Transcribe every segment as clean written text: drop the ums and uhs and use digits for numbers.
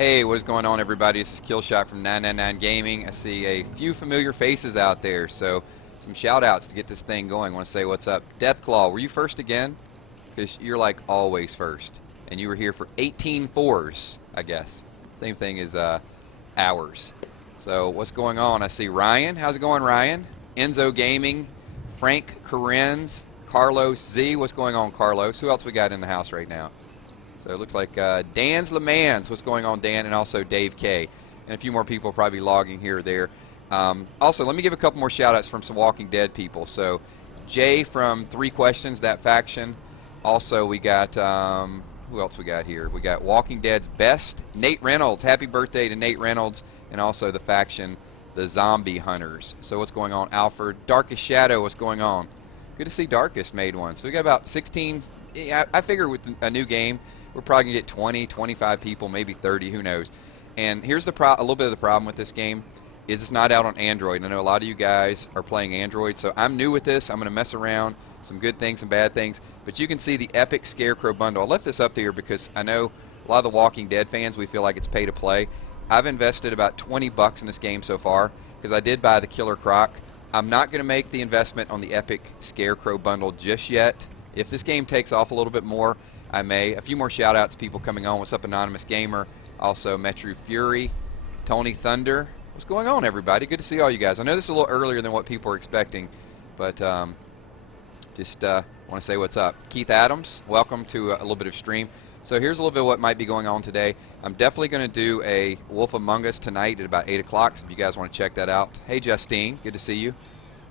Hey, what is going on, everybody? This is Killshot from 999 Gaming. I see a few familiar faces out there, so some shout outs to get this thing going. I want to say what's up. Deathclaw, were you first again? Because you're like always first. And you were here for 18 fours, I guess. Same thing as hours. So what's going on? I see Ryan. How's it going, Ryan? Enzo Gaming, Frank Corinz, Carlos Z. What's going on, Carlos? Who else we got in the house right now? So it looks like Dan's LeMans. What's going on, Dan? And also Dave K. And a few more people probably logging here or there. Also, let me give a couple more shout-outs from some Walking Dead people. So Jay from 3 Questions, that faction. Also, we got, who else we got here? We got Walking Dead's Best, Nate Reynolds. Happy birthday to Nate Reynolds. And also the faction, the Zombie Hunters. So what's going on, Alfred? Darkest Shadow, what's going on? Good to see Darkest made one. So we got about 16. I figure with a new game, we're probably going to get 20, 25 people, maybe 30, who knows. And here's a little bit of the problem with this game is it's not out on Android. And I know a lot of you guys are playing Android, so I'm new with this. I'm going to mess around, some good things, some bad things. But you can see the Epic Scarecrow bundle. I left this up there because I know a lot of the Walking Dead fans, we feel like it's pay to play. I've invested about 20 bucks in this game so far because I did buy the Killer Croc. I'm not going to make the investment on the Epic Scarecrow bundle just yet. If this game takes off a little bit more, I may. A few more shout-outs, people coming on. What's up, Anonymous Gamer? Also, Metro Fury, Tony Thunder. What's going on, everybody? Good to see all you guys. I know this is a little earlier than what people are expecting, but just want to say what's up. Keith Adams, welcome to a little bit of stream. So here's a little bit of what might be going on today. I'm definitely going to do a Wolf Among Us tonight at about 8 o'clock, so if you guys want to check that out. Hey, Justine, good to see you.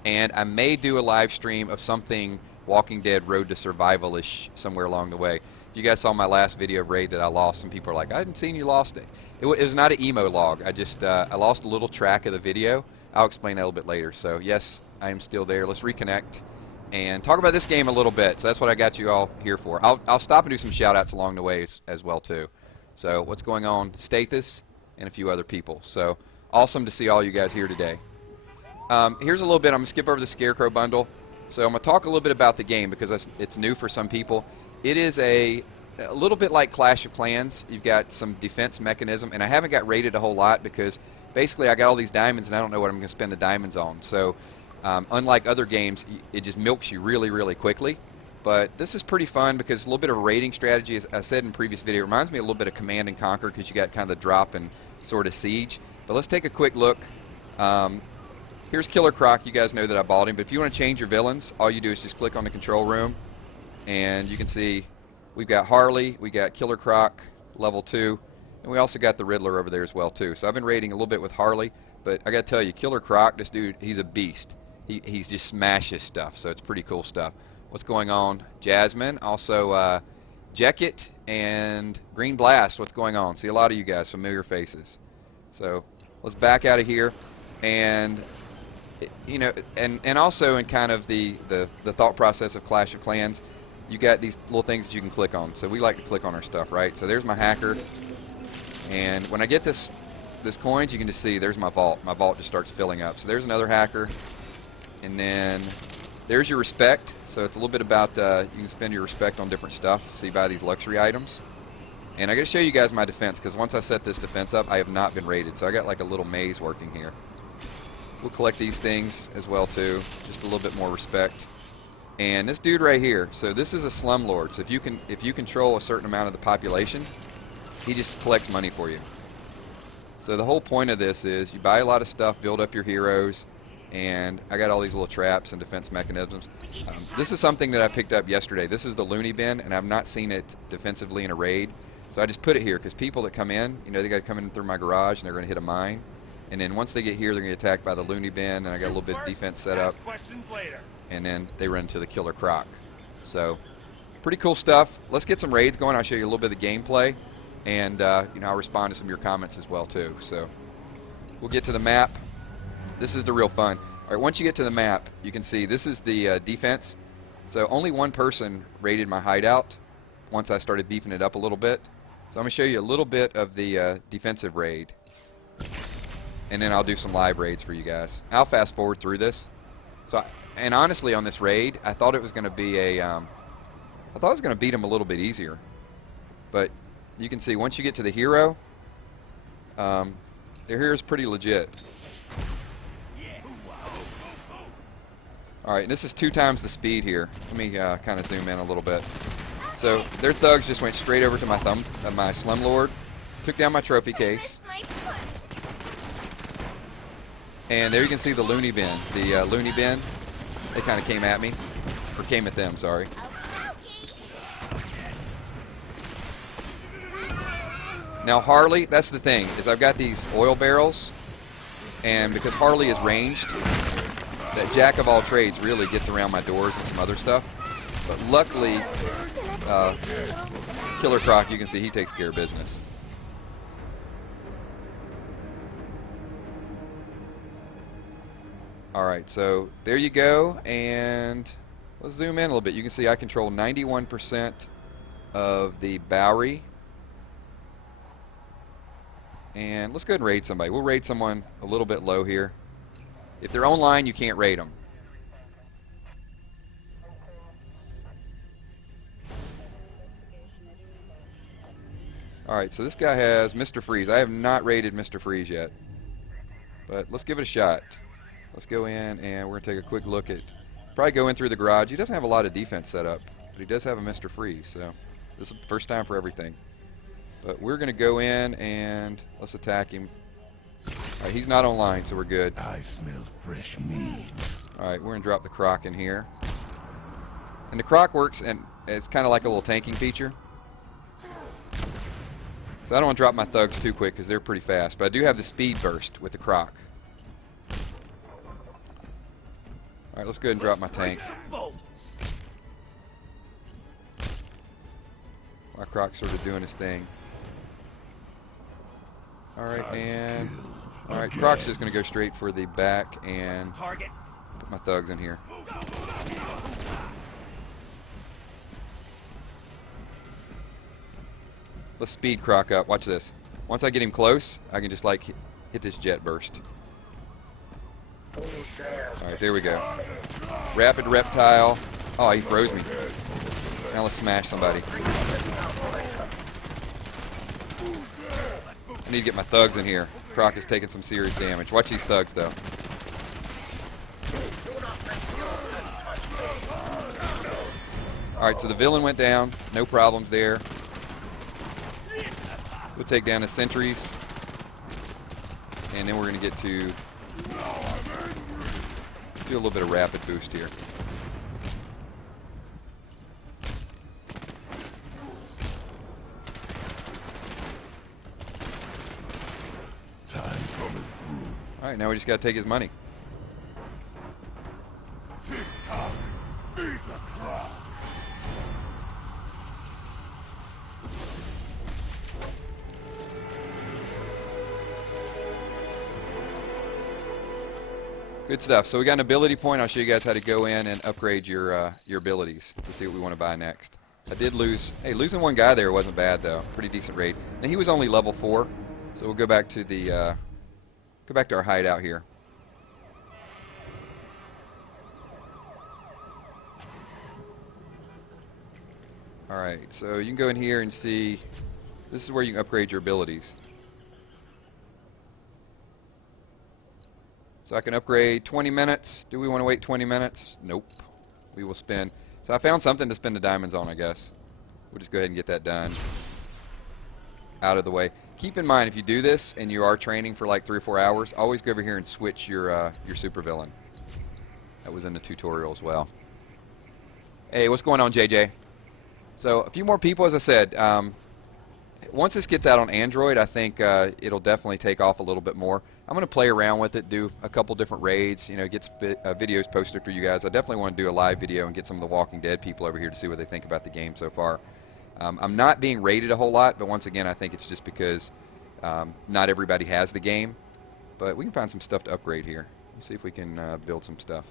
And I may do a live stream of something Walking Dead Road to Survival-ish somewhere along the way. If you guys saw my last video of Raid that I lost, some people are like, I hadn't seen you lost it. It was not an emo log. I just I lost a little track of the video. I'll explain that a little bit later. So yes, I am still there. Let's reconnect and talk about this game a little bit. So that's what I got you all here for. I'll stop and do some shout-outs along the way as well too. So what's going on? Stathis and a few other people. So awesome to see all you guys here today. Here's a little bit. I'm going to skip over the Scarecrow bundle. So I'm going to talk a little bit about the game because it's new for some people. It is a little bit like Clash of Clans. You've got some defense mechanism, and I haven't got rated a whole lot because basically I got all these diamonds and I don't know what I'm going to spend the diamonds on. So unlike other games, it just milks you really, really quickly. But this is pretty fun because a little bit of raiding strategy, as I said in the previous video, it reminds me a little bit of Command and Conquer because you got kind of the drop and sort of siege. But let's take a quick look. Here's Killer Croc. You guys know that I bought him. But if you want to change your villains, all you do is just click on the control room. And you can see we've got Harley, we got Killer Croc, level 2. And we also got the Riddler over there as well, too. So I've been raiding a little bit with Harley. But I got to tell you, Killer Croc, this dude, he's a beast. He's just smashes stuff. So it's pretty cool stuff. What's going on? Jasmine. Also, Jeckett and Green Blast. What's going on? See a lot of you guys, familiar faces. So let's back out of here. And you know, and also in kind of the thought process of Clash of Clans, you got these little things that you can click on. So we like to click on our stuff, right? So there's my hacker, and when I get this coins, you can just see there's my vault. My vault just starts filling up. So there's another hacker, and then there's your respect. So it's a little bit about you can spend your respect on different stuff. So you buy these luxury items, and I got to show you guys my defense because once I set this defense up, I have not been raided. So I got like a little maze working here. We'll collect these things as well too, just a little bit more respect. And this dude right here, so this is a slumlord. So if you control a certain amount of the population, he just collects money for you. So the whole point of this is you buy a lot of stuff, build up your heroes, and I got all these little traps and defense mechanisms. This is something that I picked up yesterday. This is the Looney Bin, and I've not seen it defensively in a raid. So I just put it here because people that come in, you know, they got to come in through my garage and they're going to hit a mine. And then once they get here, they're going to get attacked by the Looney Bin, and I got a little bit of defense set up. And then they run into the Killer Croc. So, pretty cool stuff. Let's get some raids going. I'll show you a little bit of the gameplay, and you know, I'll respond to some of your comments as well too. So, we'll get to the map. This is the real fun. All right, once you get to the map, you can see this is the defense. So only one person raided my hideout once I started beefing it up a little bit. So I'm going to show you a little bit of the defensive raid. And then I'll do some live raids for you guys. I'll fast forward through this. So, and honestly, on this raid, I thought it was going to be a, I thought I was going to beat him a little bit easier. But you can see once you get to the hero, Their here is pretty legit. Alright, and this is 2 times the speed here. Let me kind of zoom in a little bit. So their thugs just went straight over to my my Slumlord, took down my trophy case, and there you can see the loony bin. The loony bin, they kind of came at me, or came at them, sorry. Now Harley, that's the thing, is I've got these oil barrels, and because Harley is ranged, that jack of all trades really gets around my doors and some other stuff. But luckily, Killer Croc, you can see he takes care of business. Alright, so there you go, and let's zoom in a little bit. You can see I control 91% of the Bowery. And let's go ahead and raid somebody. We'll raid someone a little bit low here. If they're online, you can't raid them. Alright, so this guy has Mr. Freeze. I have not raided Mr. Freeze yet. But let's give it a shot. Let's go in and we're going to take a quick look at... Probably go in through the garage. He doesn't have a lot of defense set up, but he does have a Mr. Freeze. So this is the first time for everything. But we're going to go in and let's attack him. Alright, he's not online, so we're good. I smell fresh meat. Alright, we're going to drop the Croc in here. And the Croc works, and it's kind of like a little tanking feature. So I don't want to drop my thugs too quick because they're pretty fast. But I do have the speed burst with the Croc. Alright, let's go ahead and drop my tank. My Croc's sort of doing his thing. Alright, and... Alright, Croc's just going to go straight for the back and put my thugs in here. Let's speed Croc up. Watch this. Once I get him close, I can just like hit this jet burst. Alright, there we go. Rapid reptile. Oh, he froze me. Now let's smash somebody. I need to get my thugs in here. Croc is taking some serious damage. Watch these thugs, though. Alright, so the villain went down. No problems there. We'll take down the sentries. And then we're going to get to... Let's do a little bit of rapid boost here. Alright, now we just got to take his money. Good stuff. So we got an ability point. I'll show you guys how to go in and upgrade your abilities to see what we want to buy next. I did lose. Hey, losing one guy there wasn't bad though. Pretty decent raid. Now he was only level 4, so we'll go back to the go back to our hideout here. All right. So you can go in here and see. This is where you can upgrade your abilities. So I can upgrade 20 minutes. Do we want to wait 20 minutes? Nope. We will spend. So I found something to spend the diamonds on, I guess. We'll just go ahead and get that done. Out of the way. Keep in mind, if you do this and you are training for like 3 or 4 hours, always go over here and switch your supervillain. That was in the tutorial as well. Hey, what's going on, JJ? So a few more people, as I said. Once this gets out on Android, I think it'll definitely take off a little bit more. I'm going to play around with it, do a couple different raids, you know, get some videos posted for you guys. I definitely want to do a live video and get some of the Walking Dead people over here to see what they think about the game so far. I'm not being rated a whole lot, but once again, I think it's just because not everybody has the game. But we can find some stuff to upgrade here. Let's see if we can build some stuff.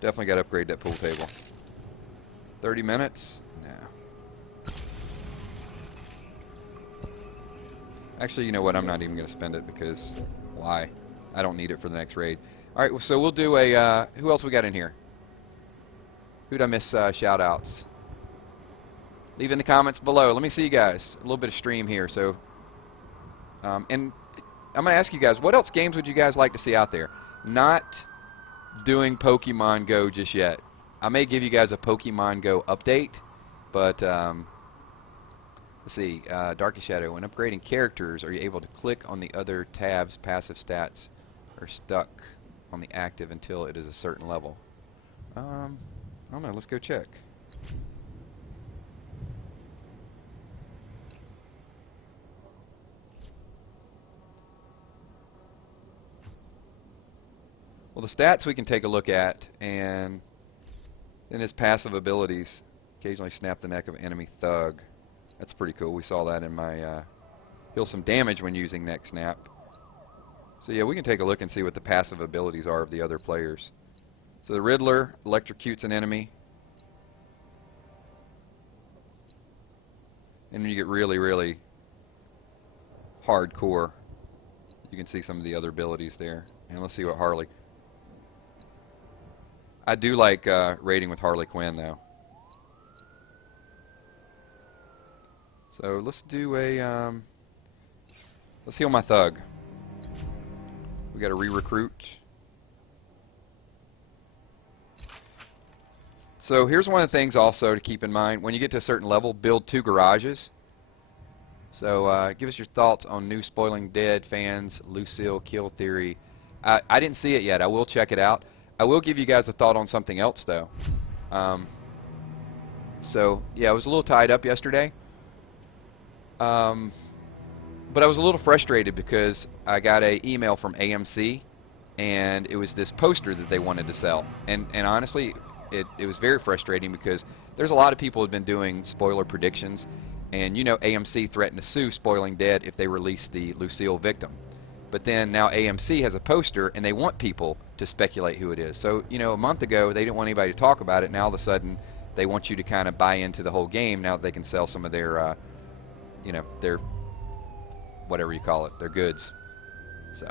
Definitely got to upgrade that pool table. 30 minutes? No. Actually, you know what? I'm not even going to spend it because why? I don't need it for the next raid. All right, so we'll do a... who else we got in here? Who'd I miss shout-outs? Leave in the comments below. Let me see you guys. A little bit of stream here. So, and I'm going to ask you guys, what else games would you guys like to see out there? Not doing Pokemon Go just yet. I may give you guys a Pokemon Go update, but let's see. Darky Shadow. When upgrading characters, are you able to click on the other tabs? Passive stats are stuck on the active until it is a certain level. I don't know. Let's go check. Well, the stats we can take a look at, and then his passive abilities. Occasionally snap the neck of enemy thug. That's pretty cool. We saw that in my heal some damage when using neck snap. So yeah, we can take a look and see what the passive abilities are of the other players. So the Riddler electrocutes an enemy. And when you get really, really hardcore, you can see some of the other abilities there. And let's see what Harley. I do like raiding with Harley Quinn, though. So let's do a let's heal my thug. We got to re-recruit. So here's one of the things also to keep in mind. When you get to a certain level, build 2 garages. So give us your thoughts on new Spoiling Dead fans, Lucille kill theory. I didn't see it yet. I will check it out. I will give you guys a thought on something else, though. So yeah, I was a little tied up yesterday. But I was a little frustrated because I got an email from AMC, and it was this poster that they wanted to sell. And honestly, it was very frustrating because there's a lot of people who have been doing spoiler predictions, and you know AMC threatened to sue Spoiling Dead if they release the Lucille victim. But then now AMC has a poster, and they want people to speculate who it is. So, you know, a month ago, they didn't want anybody to talk about it. Now, all of a sudden, they want you to kind of buy into the whole game now that they can sell some of their, you know, their, whatever you call it, their goods. So,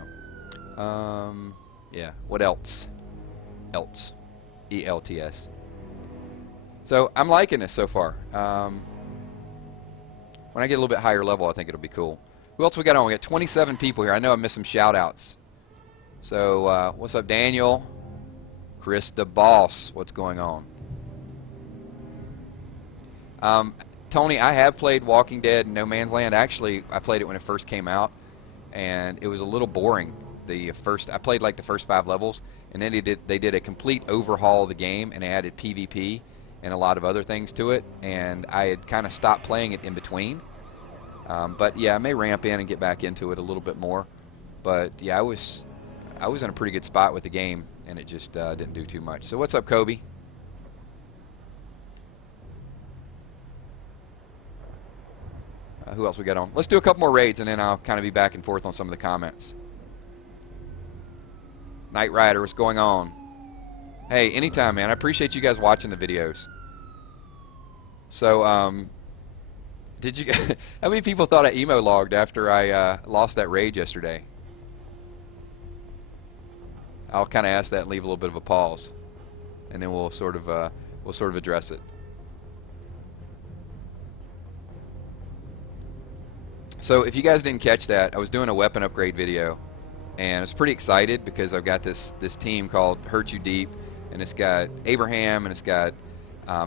yeah. What else? Else. E-L-T-S. So, I'm liking this so far. When I get a little bit higher level, I think it'll be cool. Who else we got on? We got 27 people here. I know I missed some shout-outs. So, what's up, Daniel? Chris the Boss. What's going on? Tony, I have played Walking Dead and No Man's Land. Actually, I played it when it first came out, and it was a little boring. I played like the first 5 levels, and then they did a complete overhaul of the game and added PvP and a lot of other things to it, and I had kind of stopped playing it in between. But yeah, I may ramp in and get back into it a little bit more. But yeah, I was in a pretty good spot with the game, and it just didn't do too much. So what's up, Kobe? Who else we got on? Let's do a couple more raids, and then I'll kind of be back and forth on some of the comments. Knight Rider, what's going on? Hey, anytime, man. I appreciate you guys watching the videos. So, did you? How many people thought I emo logged after I lost that raid yesterday? I'll kind of ask that and leave a little bit of a pause, and then we'll sort of address it. So if you guys didn't catch that, I was doing a weapon upgrade video, and I was pretty excited because I've got this team called Hurt You Deep, and it's got Abraham, and it's got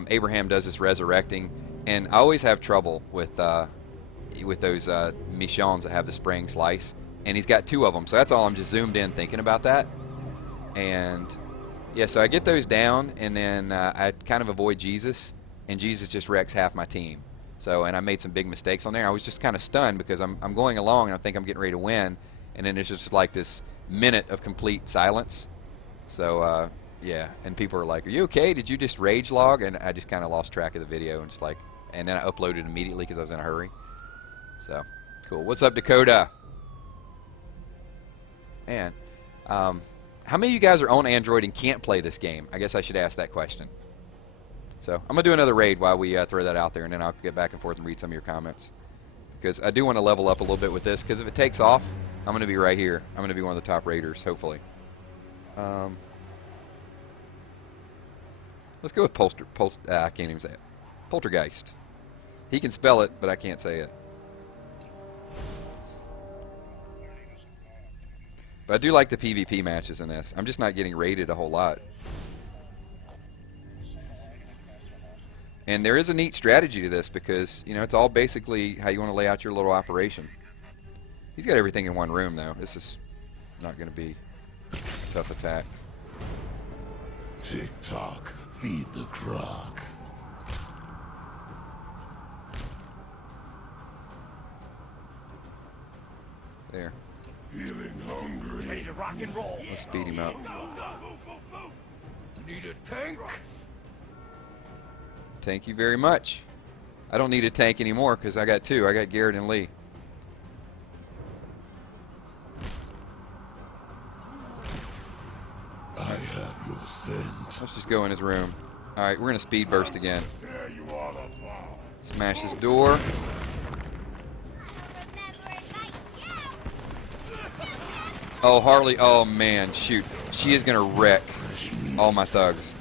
Abraham does this resurrecting, and I always have trouble with those Michons that have the spraying slice, and he's got 2 of them, so that's all. I'm just zoomed in thinking about that, and yeah, so I get those down, and then I kind of avoid Jesus, and Jesus just wrecks half my team. So, and I made some big mistakes on there. I was just kind of stunned because I'm going along and I think I'm getting ready to win, and then there's just like this minute of complete silence. So yeah, and people are like, "Are you okay? Did you just rage log?" And I just kind of lost track of the video and just like, and then I uploaded immediately because I was in a hurry. So cool. What's up, Dakota? Man, how many of you guys are on Android and can't play this game? I guess I should ask that question. So I'm going to do another raid while we throw that out there, and then I'll get back and forth and read some of your comments. Because I do want to level up a little bit with this, because if it takes off, I'm going to be right here. I'm going to be one of the top raiders, hopefully. Let's go with I can't even say it. Poltergeist. He can spell it, but I can't say it. But I do like the PvP matches in this. I'm just not getting raided a whole lot. And there is a neat strategy to this because, you know, it's all basically how you want to lay out your little operation. He's got everything in one room, though. This is not going to be a tough attack. Tick-tock, feed the croc. There. Feeling hungry. Ready to rock and roll. Let's speed him up. Need a tank? Thank you very much. I don't need a tank anymore because I got two. I got Garrett and Lee. I have your scent. Let's just go in his room. Alright, we're going to speed burst again. Smash this door. Oh, Harley. Oh, man. Shoot. She is going to wreck all my thugs.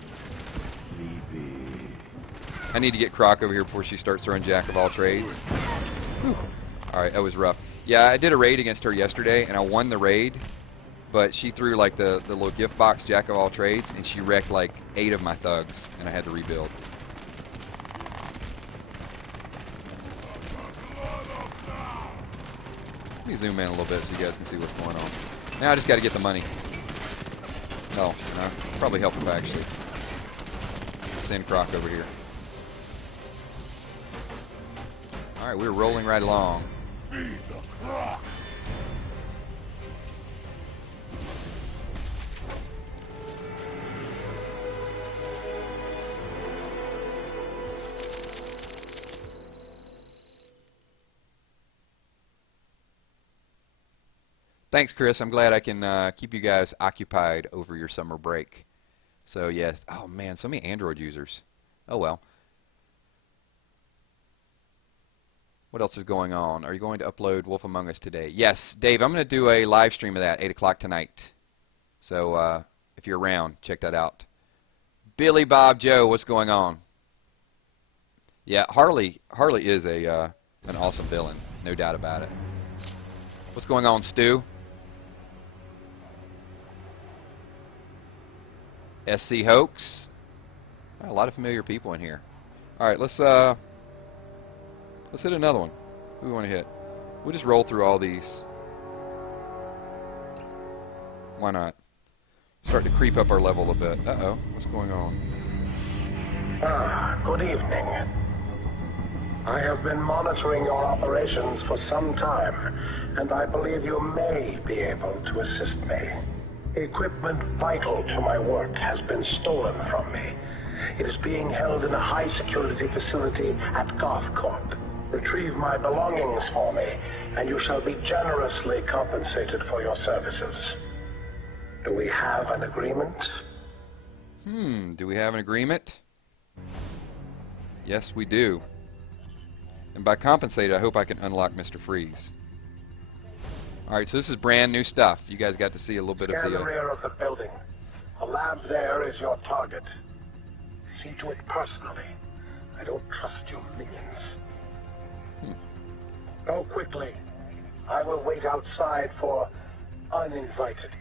I need to get Croc over here before she starts throwing Jack of all trades. Alright, that was rough. Yeah, I did a raid against her yesterday, and I won the raid. But she threw like the little gift box Jack of all trades, and she wrecked like 8 of my thugs, and I had to rebuild. Let me zoom in a little bit so you guys can see what's going on. Now I just got to get the money. Oh, no, probably help if I actually send Croc over here. All right, we're rolling right along. Feed the croc. Thanks, Chris. I'm glad I can keep you guys occupied over your summer break. So, yes. Oh, man, so many Android users. Oh, well. What else is going on? Are you going to upload Wolf Among Us today? Yes, Dave, I'm going to do a live stream of that, 8 o'clock tonight. So, if you're around, check that out. Billy Bob Joe, what's going on? Yeah, Harley is an awesome villain, no doubt about it. What's going on, Stu? SC Hoax. Oh, a lot of familiar people in here. All right, let's hit another one. Who we want to hit? We'll just roll through all these. Why not? Start to creep up our level a bit. Uh-oh, what's going on? Good evening. I have been monitoring your operations for some time, and I believe you may be able to assist me. Equipment vital to my work has been stolen from me. It is being held in a high-security facility at Goth Corp. Retrieve my belongings for me, and you shall be generously compensated for your services. Do we have an agreement? Do we have an agreement? Yes, we do. And by compensated, I hope I can unlock Mr. Freeze. Alright, so this is brand new stuff. You guys got to see a little bit of Scan the... the rear of the building. The lab there is your target. See to it personally. I don't trust you minions. Go quickly. I will wait outside for uninvited.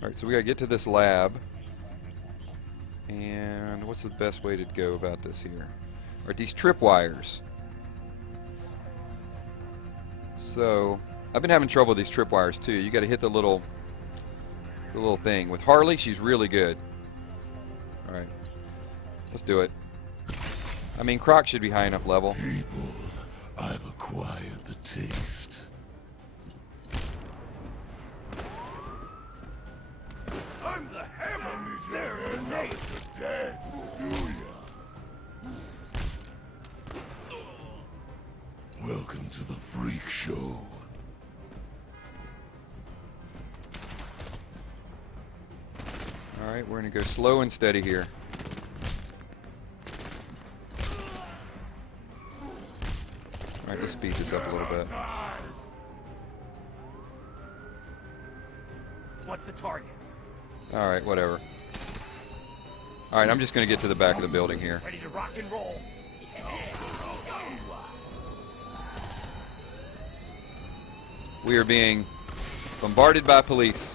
Alright, so we got to get to this lab. And what's the best way to go about this here? Alright, these tripwires. So, I've been having trouble with these tripwires too. You got to hit the little thing. With Harley, she's really good. Alright, let's do it. I mean, Croc should be high enough level. People, I've acquired the taste. I'm the hammer. They're the name. Dead, do ya? Welcome to the freak show. Alright, we're going to go slow and steady here. Alright, let's speed this up a little bit. What's the target? Alright, whatever. Alright, I'm just going to get to the back of the building here. Ready to rock and roll. We are being bombarded by police.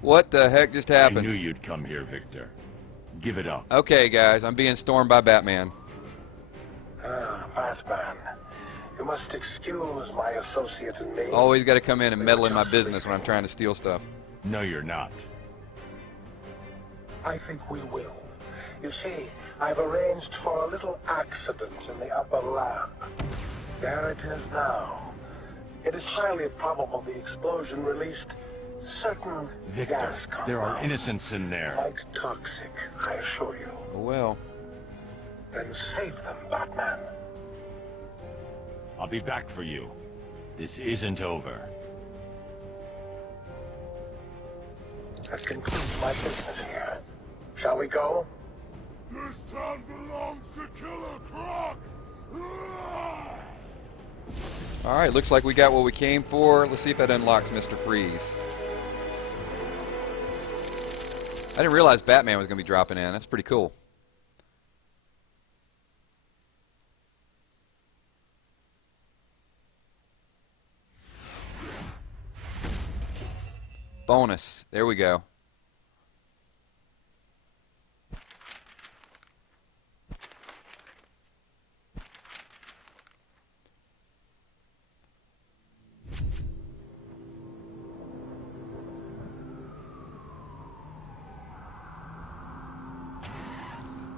What the heck just I happened? knew you'd come here, Victor. Give it up. Okay, guys, I'm being stormed by Batman. Batman. You must excuse my associate and me. Always got to come in and meddle in my business when I'm trying to steal stuff. No, you're not. I think we will. You see, I've arranged for a little accident in the upper lab. There it is now. It is highly probable the explosion released certain Victor, gas there are compounds. innocents in there. Quite toxic, I assure you. Well, Then save them, Batman. I'll be back for you. This isn't over. That concludes my business here. Shall we go? This town belongs to Killer Croc. alright, looks like we got what we came for. Let's see if that unlocks Mr. Freeze. I didn't realize Batman was going to be dropping in. That's pretty cool. Bonus. There we go.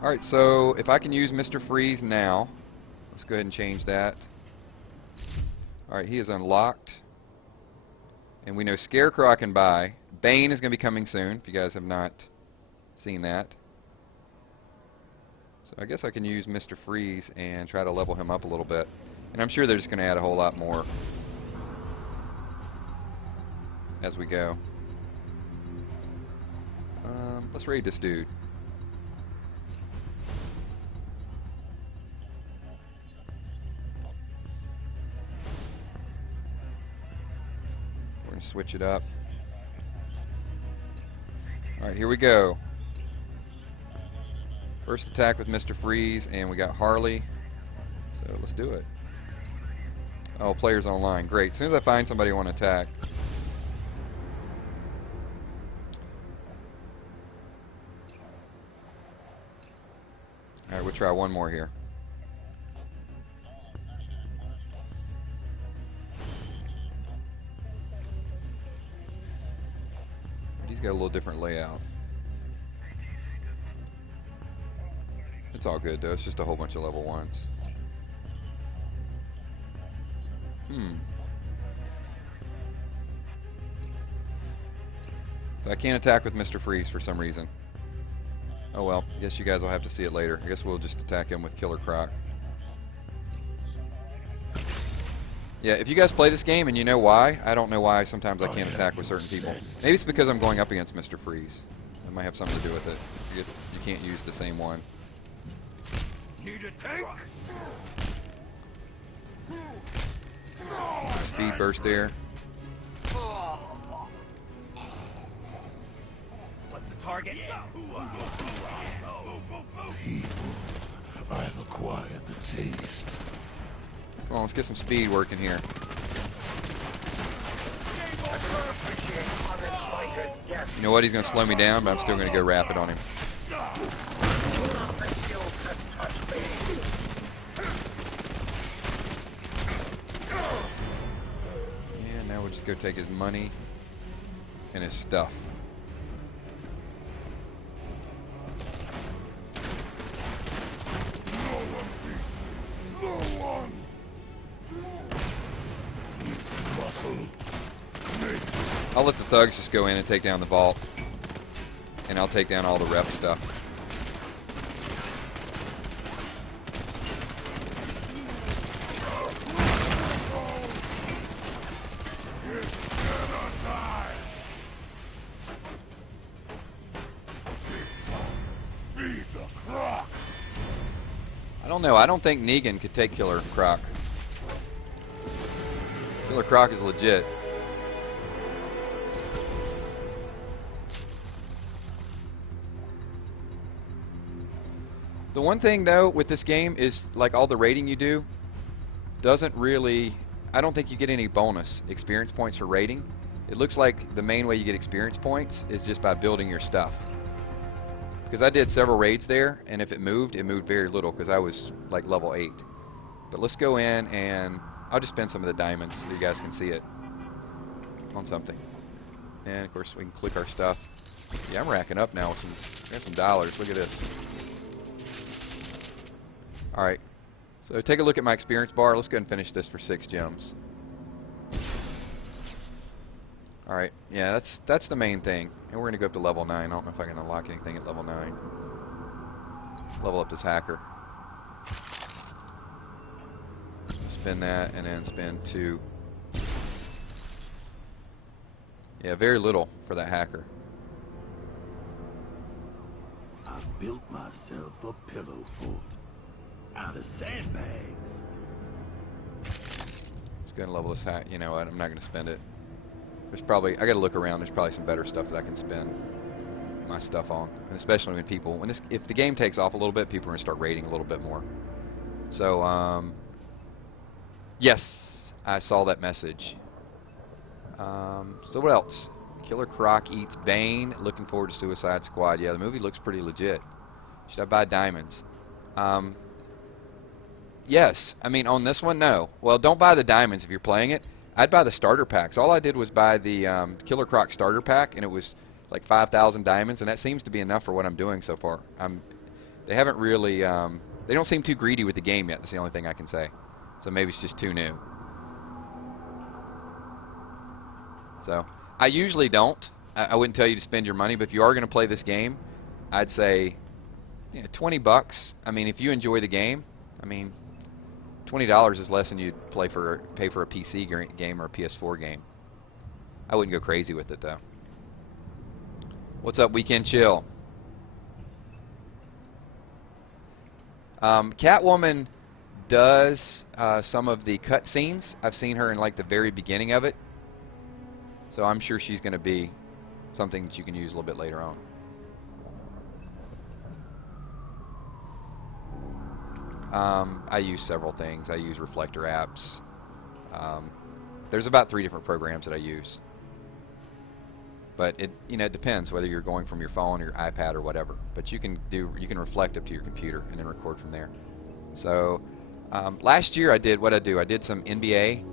Alright, so if I can use Mr. Freeze now, let's go ahead and change that. Alright, he is unlocked. And we know Scarecrow I can buy. Bane is going to be coming soon, if you guys have not seen that. So I guess I can use Mr. Freeze and try to level him up a little bit. And I'm sure they're just going to add a whole lot more as we go. Let's raid this dude. We're going to switch it up. Alright, here we go. First attack with Mr. Freeze, and we got Harley. So let's do it. Oh, players online. Great. As soon as I find somebody I want to attack. Alright, we'll try one more here. He's got a little different layout. It's all good though, it's just a whole bunch of level 1s. So I can't attack with Mr. Freeze for some reason. Oh well, I guess you guys will have to see it later. I guess we'll just attack him with Killer Croc. Yeah, if you guys play this game and you know why, I don't know why sometimes I can't attack with certain people. Maybe it's because I'm going up against Mr. Freeze. That might have something to do with it. You can't use the same one. Need a tank? Speed burst there. What's the target? I've acquired the taste. Come on, let's get some speed working here. You know what? He's going to slow me down, but I'm still going to go rapid on him. And now we'll just go take his money and his stuff. I'll let the thugs just go in and take down the vault. And I'll take down all the rep stuff. Feed the Croc. don't know. I don't think Negan could take Killer Croc. Killer Croc is legit. The one thing though with this game is like all the raiding you do doesn't really, I don't think you get any bonus experience points for raiding. It looks like the main way you get experience points is just by building your stuff. Because I did several raids there, and if it moved very little because I was like level 8. But let's go in and I'll just spend some of the diamonds so you guys can see it on something. And of course we can click our stuff. Yeah, I'm racking up now with some, I got some dollars. Look at this. Alright, so take a look at my experience bar. Let's go ahead and finish this for 6 gems. Alright, yeah, that's the main thing. And we're going to go up to level 9. I don't know if I can unlock anything at level 9. Level up this hacker. Spin that, and then spin 2. Yeah, very little for that hacker. I built myself a pillow fort. Out of sandbags. Let's go and level this hack. You know what? I'm not going to spend it. There's probably, I got to look around. There's probably some better stuff that I can spend my stuff on, and especially when people, when this, if the game takes off a little bit, people are going to start raiding a little bit more. So, yes, I saw that message. So what else? Killer Croc eats Bane. Looking forward to Suicide Squad. Yeah, the movie looks pretty legit. Should I buy diamonds? Yes. I mean, on this one, no. Well, don't buy the diamonds if you're playing it. I'd buy the starter packs. All I did was buy the Killer Croc starter pack, and it was like 5,000 diamonds, and that seems to be enough for what I'm doing so far. They haven't really, they don't seem too greedy with the game yet. That's the only thing I can say. So maybe it's just too new. So I usually don't. I wouldn't tell you to spend your money, but if you are going to play this game, I'd say, you know, $20. I mean, if you enjoy the game, I mean, $20 is less than you'd pay for a PC game or a PS4 game. I wouldn't go crazy with it though. What's up, Weekend Chill? Catwoman does some of the cutscenes. I've seen her in like the very beginning of it, so I'm sure she's going to be something that you can use a little bit later on. I use several things. I use reflector apps. There's about 3 different programs that I use. But it, you know, it depends whether you're going from your phone or your iPad or whatever. But you can reflect up to your computer and then record from there. So last year I did what I do. I did some NBA,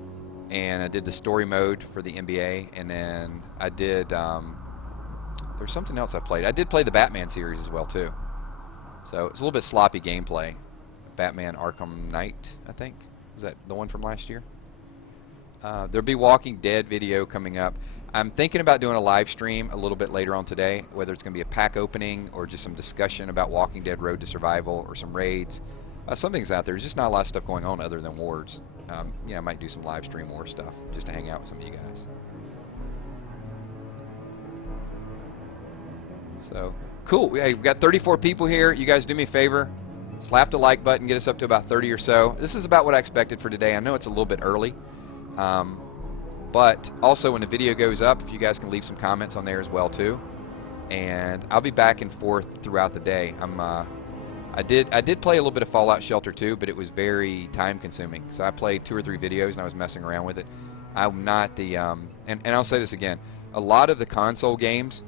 and I did the story mode for the NBA, and then I did there's something else I played. I did play the Batman series as well too. So it's a little bit sloppy gameplay. Batman Arkham Knight, I think. Was that the one from last year? There'll be Walking Dead video coming up. I'm thinking about doing a live stream a little bit later on today, whether it's going to be a pack opening or just some discussion about Walking Dead Road to Survival or some raids. Something's out there. There's just not a lot of stuff going on other than wars. You know, I might do some live stream war stuff just to hang out with some of you guys. So, cool. Hey, we've got 34 people here. You guys do me a favor. Slap the like button, get us up to about 30 or so. This is about what I expected for today. I know it's a little bit early. But also when the video goes up, if you guys can leave some comments on there as well too. And I'll be back and forth throughout the day. I did play a little bit of Fallout Shelter 2, but it was very time consuming. So I played 2 or 3 videos and I was messing around with it. I'm not the and I'll say this again. A lot of the console games,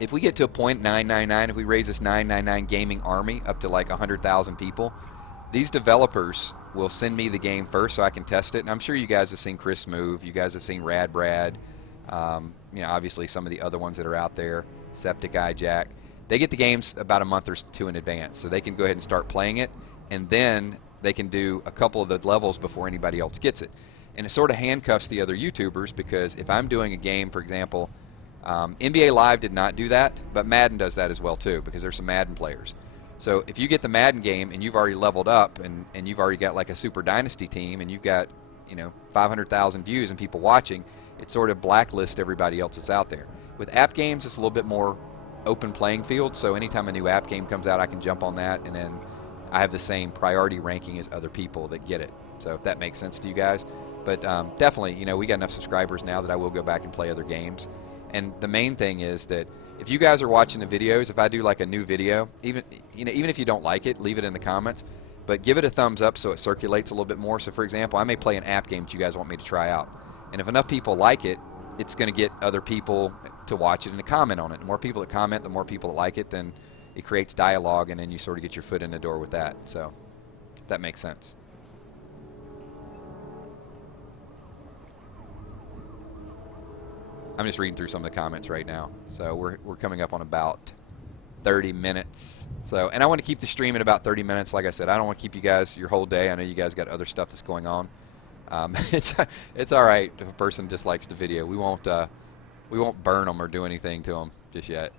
if we get to a point 999, if we raise this 999 gaming army up to like 100,000 people, these developers will send me the game first so I can test it. And I'm sure you guys have seen Chris Move. You guys have seen Rad Brad. You know, obviously some of the other ones that are out there, Septic Eye Jack. They get the games about a month or 2 in advance, so they can go ahead and start playing it, and then they can do a couple of the levels before anybody else gets it. And it sort of handcuffs the other YouTubers, because if I'm doing a game, for example, NBA Live did not do that, but Madden does that as well too, because there's some Madden players. So if you get the Madden game and you've already leveled up and you've already got like a Super Dynasty team and you've got, you know, 500,000 views and people watching, it sort of blacklists everybody else that's out there. With app games, it's a little bit more open playing field, so anytime a new app game comes out, I can jump on that and then I have the same priority ranking as other people that get it. So if that makes sense to you guys. But definitely, you know, we got enough subscribers now that I will go back and play other games. And the main thing is that if you guys are watching the videos, if I do like a new video, even if you don't like it, leave it in the comments. But give it a thumbs up so it circulates a little bit more. So for example, I may play an app game that you guys want me to try out. And if enough people like it, it's going to get other people to watch it and to comment on it. The more people that comment, the more people that like it, then it creates dialogue, and then you sort of get your foot in the door with that. So if that makes sense. I'm just reading through some of the comments right now. So we're coming up on about 30 minutes. So, and I want to keep the stream at about 30 minutes. Like I said, I don't want to keep you guys your whole day. I know you guys got other stuff that's going on. It's all right if a person dislikes the video. We won't burn them or do anything to them just yet.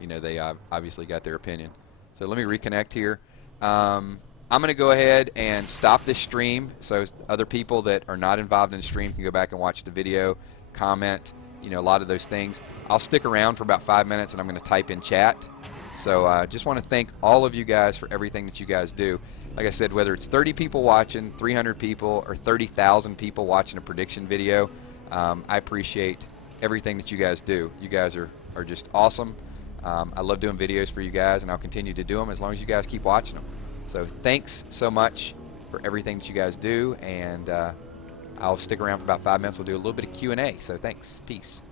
You know, they obviously got their opinion. So let me reconnect here. I'm going to go ahead and stop this stream so other people that are not involved in the stream can go back and watch the video, comment, you know, a lot of those things. I'll stick around for about 5 minutes, and I'm going to type in chat. So just want to thank all of you guys for everything that you guys do. Like I said, whether it's 30 people watching, 300 people, or 30,000 people watching a prediction video, I appreciate everything that you guys do. You guys are just awesome. I love doing videos for you guys, and I'll continue to do them as long as you guys keep watching them. So thanks so much for everything that you guys do, and I'll stick around for about 5 minutes. We'll do a little bit of Q&A. So thanks. Peace.